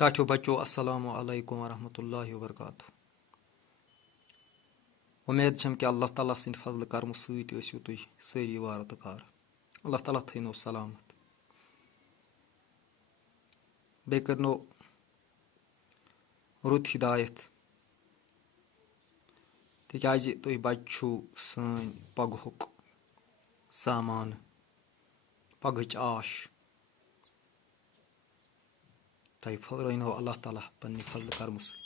ٹاٹھیو بچو السلام علیکم ورحمۃ اللہ وبرکاتہ. اُمید چھم کہ اللہ تعالیٰ سٕنٛدِ فضلہٕ کرمہٕ سۭتۍ ٲسِو تُہۍ سٲری وارٕ تہٕ کار. اللہ تعالیٰ تھٲینو سلامت. بیٚیہِ کٔرنو رُت ہِدایت تِکیازِ تُہۍ بچہِ چھُو سٲنۍ پگہُک سامانہٕ، پگہٕچ آش. تۄہہِ پھٔلرٲینو اللہ تعالیٰ پننہِ فضلہٕ کرمہٕ سۭتۍ.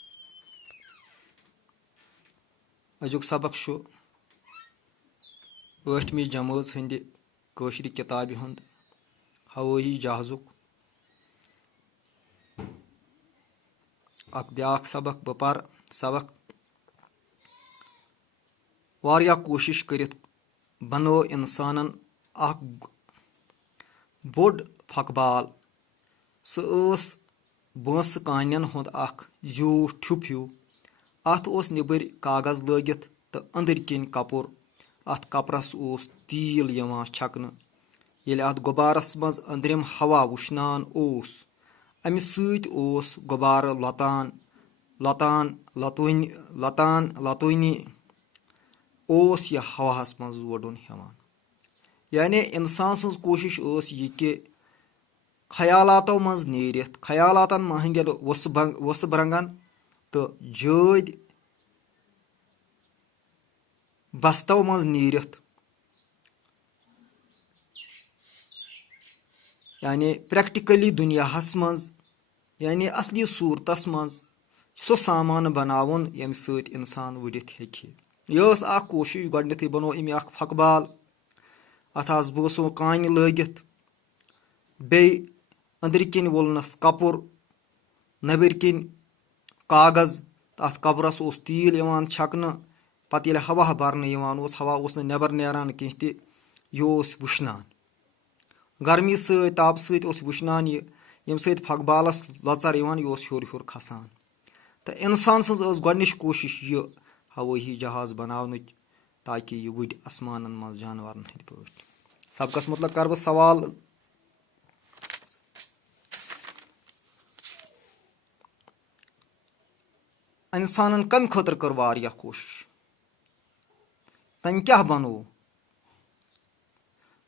أزیُک سبق چھُ 8مہِ جمٲژ ہٕنٛدِ کٲشرِ کِتابہِ ہُنٛد ہوٲیی جہازُک اکھ بیٛاکھ سبق. بہٕ پرٕ سبق. واریاہ کوٗشِش کٔرِتھ بنوو اِنسانن اکھ بوٚڑ پھۄکہٕ بال. سُہ ٲس بٲنسہٕ کانٮ۪ن ہُنٛد اکھ زیوٗٹھ ٹھیُپ ہیوٗ. اتھ اوس نیبٕرۍ کاغذ لٲگِتھ تہٕ أنٛدٕرۍ کِنۍ کپُر. اتھ کپرس اوس تیٖل یِوان چھکنہٕ. ییٚلہِ اتھ غُبارس منٛز أنٛدرِم ہوا وٕشنان اوس، امہِ سۭتۍ اوس غُبارٕ لۄتٲنی اوس یہِ ہواہس منٛز وُڈُن ہٮ۪وان. یعنی انسان سٕنٛز کوٗشش ٲس یہِ کہِ خیالاتو منٛز نیٖرِتھ، خیالاتن ہٕنٛدٮ۪ن وُسہٕ برنٛگن تہٕ جٲدۍ بستو منٛز نیٖرِتھ، یعنی پریکٹِکلی دُنیاہس منٛز، یعنی اصلی صوٗرتس منٛز سُہ سامانہٕ بناوُن ییٚمہِ سۭتۍ انسان وُڈِتھ ہیٚکہِ. یہِ ٲس اکھ کوٗشش. گۄڈٕنیتھٕے بنوو أمۍ اکھ پھۄکہٕ بال. اتھ آسہٕ بٲنسو کانہِ لٲگِتھ، بیٚیہِ أنٛدرۍ کِنۍ وولنس کپُر، نیبٕرۍ کِنۍ کاغذ. تہٕ اتھ کپرس اوس تیٖل یِوان چھکنہٕ. پتہٕ ییٚلہِ ہوا برنہٕ یِوان اوس، ہوا اوس نہٕ نٮ۪بر نیران کینٛہہ تہِ، یہِ اوس وٕشنان. گرمی سۭتۍ، تاپہٕ سۭتۍ اوس وٕشنان یہِ، ییٚمہِ سۭتۍ پھۄکہٕ بالس لۄژر یِوان، یہِ اوس ہیوٚر ہیوٚر کھسان. تہٕ انسان سٕنٛز ٲس گۄڈنِچ کوٗشش یہِ ہوٲیی جہاز بناونٕچ، تاکہِ یہِ وُڈِ آسمانن منٛز جانورن ہٕنٛدۍ پٲٹھۍ. سبقس متعلق کرٕ بہٕ سوال. انسانن کمہِ خٲطرٕ کٔر واریاہ کوٗشش؟ تٔمۍ کیٛاہ بنوو؟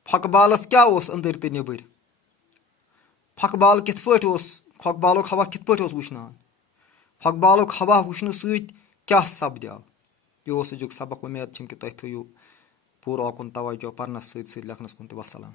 پھۄکہٕ بالس کیٛاہ اوس أنٛدٕرۍ تہٕ نیبٕرۍ؟ پھۄکہٕ بال کِتھ پٲٹھۍ اوس؟ پھۄکہٕ بالُک ہوا کِتھ پٲٹھۍ اوس وٕشنان؟ پھۄکہٕ بالُک ہوا وٕچھنہٕ سۭتۍ کیٛاہ سپدیو؟ یہِ اوس أزیُک سبق. اُمید چھم کہِ تُہۍ تھٲیِو پوٗرٕ اوکُن توجہ پرنس سۭتۍ سۭتۍ لیکھنس کُن تہِ. وسلام.